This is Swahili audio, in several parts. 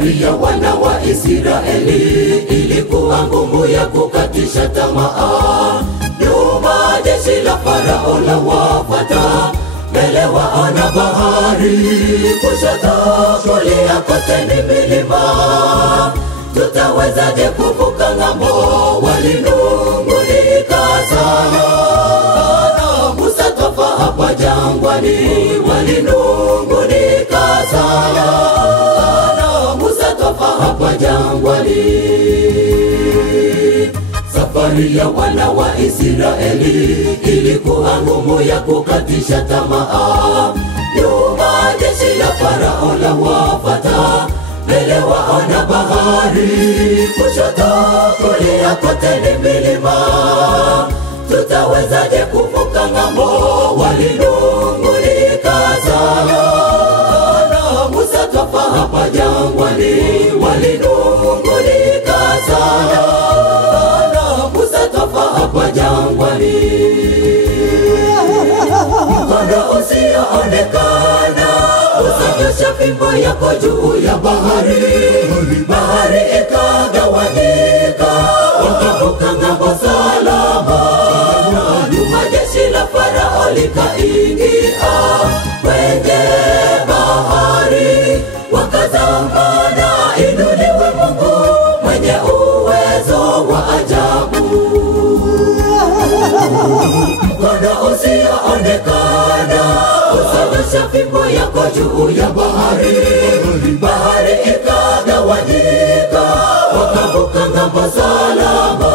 Safari ya wana wa Israeli ilikuwa ngumu ya kukatisha tamaa. Nyuma jeshi la Farao la wafuata, mbele waona bahari, kushoto kulia kote ni milima. Tutawezaje kuvuka ng'ambo? Walinung'unika sana. Musa twafa hapa jangwani, walinung'unika sana. Musa twafa hapa jangwani. Safari ya wana wa Israeli ilikuwa ngumu ya kukatisha tamaa. Nyuma jeshi la Farao la wafuata, mbele waona bahari, kushoto kulia kote ni milima. Tutawezaje kuvuka ng'ambo? Walinung'unika sana. Musa twafa hapa jangwani, walinung'unika sana. Musa twafa hapa jangwani. Mkono usioonekana usanyosha fimbo yako juu ya bahari, bahari ikagawanyika, wakavuka ng'ambo salama. Nyuma jeshi la Farao likaingia kwenye bahari, wakazama. Na inuliwe Mungu mwenye uwezo wa ajabu. Mkono usioonekana usanyosha fimbo yako juu ya bahari, bahari ikagawanyika, wakavuka ng'ambo salama.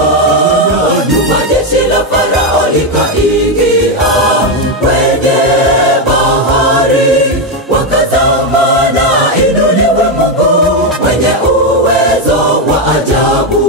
Nyuma jeshi la Farao likaingia kwenye bahari, wakazama. Na inuliwe Mungu mwenye uwezo wa ajabu.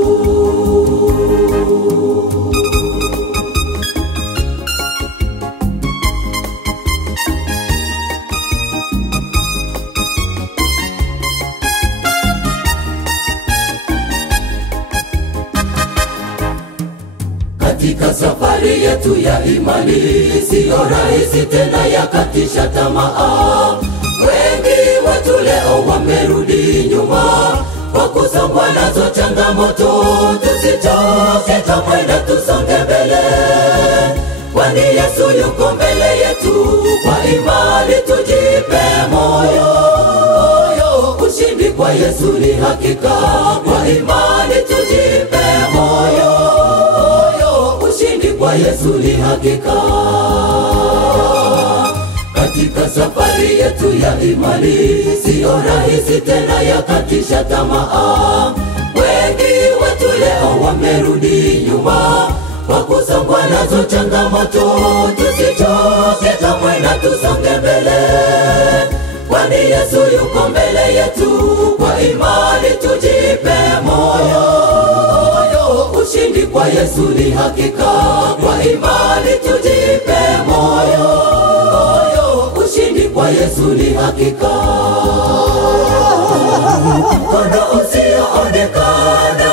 Katika safari yetu ya imani, siyo rahisi tena yakatisha tamaa. Wengi wetu leo wamerudi nyuma kwa kusombwa nazo changamoto. Tusichoke kamwe na tusonge mbele, kwani Yesu yuko mbele yetu. Kwa imani tujipe moyo, ushindi kwa Yesu ni hakika. Kwa imani tujipe moyo, ushindi kwa Yesu ni hakika. Katika safari yetu ya imani, siyo rahisi tena yakatisha tamaa. Wengi wetu leo wamerudi nyuma kwa kusombwa nazo changamoto. Tusichoke kamwe na tusonge mbele, kwani Yesu yuko mbele yetu. Kwa imani tujipe moyo, ushindi kwa Yesu ni hakika. Kwa imani tujipe moyo, ushindi kwa Yesu ni hakika. Mkono usioonekana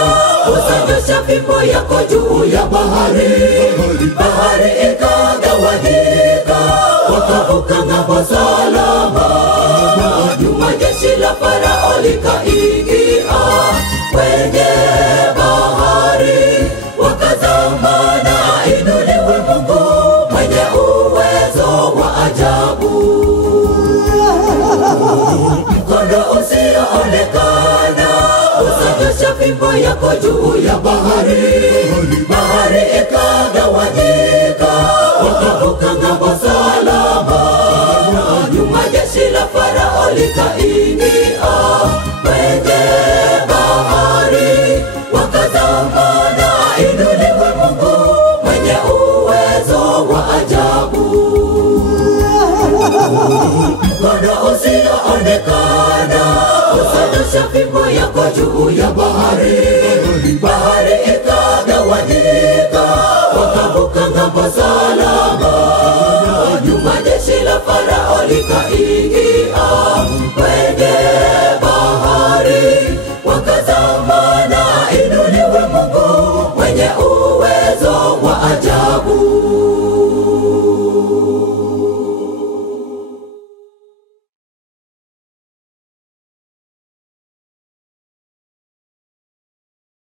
usanyosha fimbo yako juu ya bahari, bahari ikagawanyika, wakavuka ng'ambo salama. Nyuma jeshi la Farao likaingia kwenye bahari, wakazama. Na inuliwe Mungu mwenye uwezo wa ajabu. Mkono usioonekana usanyosha fimbo yako juu ya bahari, bahari ikagawanyika, wakavuka ng'ambo salama. Nyuma jeshi la Farao likaingia kwenye bahari, wakazama. Na inuliwe Mungu mwenye uwezo wa ajabu. Mkono usioonekana usanyosha fimbo yako juu ya bahari, bahari ikagawanyika, wakavuka ng'ambo salama. Nyuma jeshi la Farao likaingia kwenye bahari, wakazama. Na inuliwe Mungu mwenye uwezo wa ajabu.